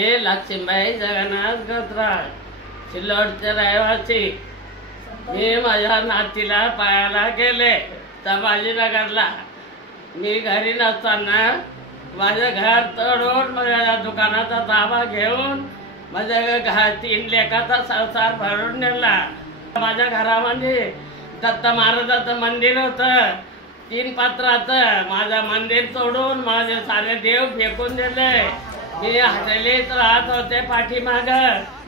मी लक्ष्मीबाई जगन्नाथ गजराज, सिल्लोडचे रहिवासी. मी माझ्या नातीला पायाला गेले संभाजीनगरला. मी घरी नसताना माझं घर तोडून माझ्या दुकानाचा ताबा घेऊन माझ्या 3 लेकाचा संसार भरून नेला. माझ्या घरामध्ये दत्त महाराजाचं मंदिर होतं 3 पत्राचं. माझं मंदिर तोडून माझे सारे देव फेकून दिले. मी हॉटेलीत राहत होते पाठीमाग.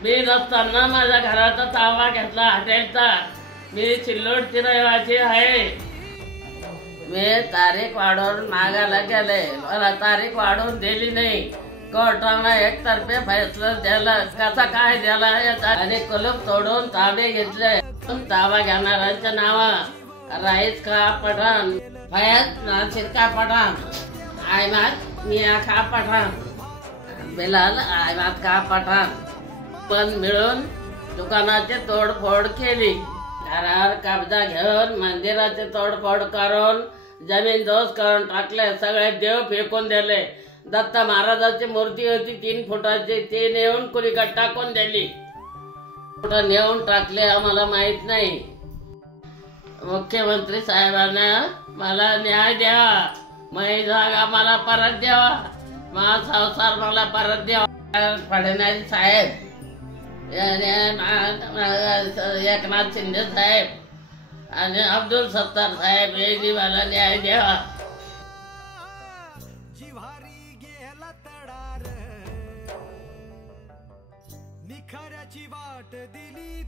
मी नसताना माझ्या घराचा ताबा घेतला हॉटेलचा. मी सिल्लोडची रहिवासी आहे. मी तारीख वाढवून मागायला गेले, मला तारीख वाढवून दिली नाही. कोर्टानं एकतर्फे फैसला दिला. कसा काय दिला याचा आणि कुलूप तोडून ताबे घेतले. ताबा घेणाऱ्यांच्या नाव राईस खा पठाण, फैज नासिर का पठाण, अहमद मियाँ खा पठाण, बिलाल अहमद का पठाण पण मिळून दुकानाची तोडफोड केली. घरावर कब्जा घेऊन मंदिराची तोडफोड करून जमीन दोस्त करून टाकले. सगळे देव फेकून दिले. दत्त महाराजाची मूर्ती होती 3 फुटाची, ती नेऊन कुणीकडे टाकून दिली. कुठं नेऊन टाकले आम्हाला माहित नाही. मुख्यमंत्री साहेबांना मला न्याय द्यावा, माझी जागा मला परत द्यावा, माझा संसार मला परत द्यावा. फडणवीस साहेब, एकनाथ शिंदे साहेब आणि अब्दुल सत्तार साहेब यांनी मला न्याय द्यावा. निखाऱ्याची वाट दिली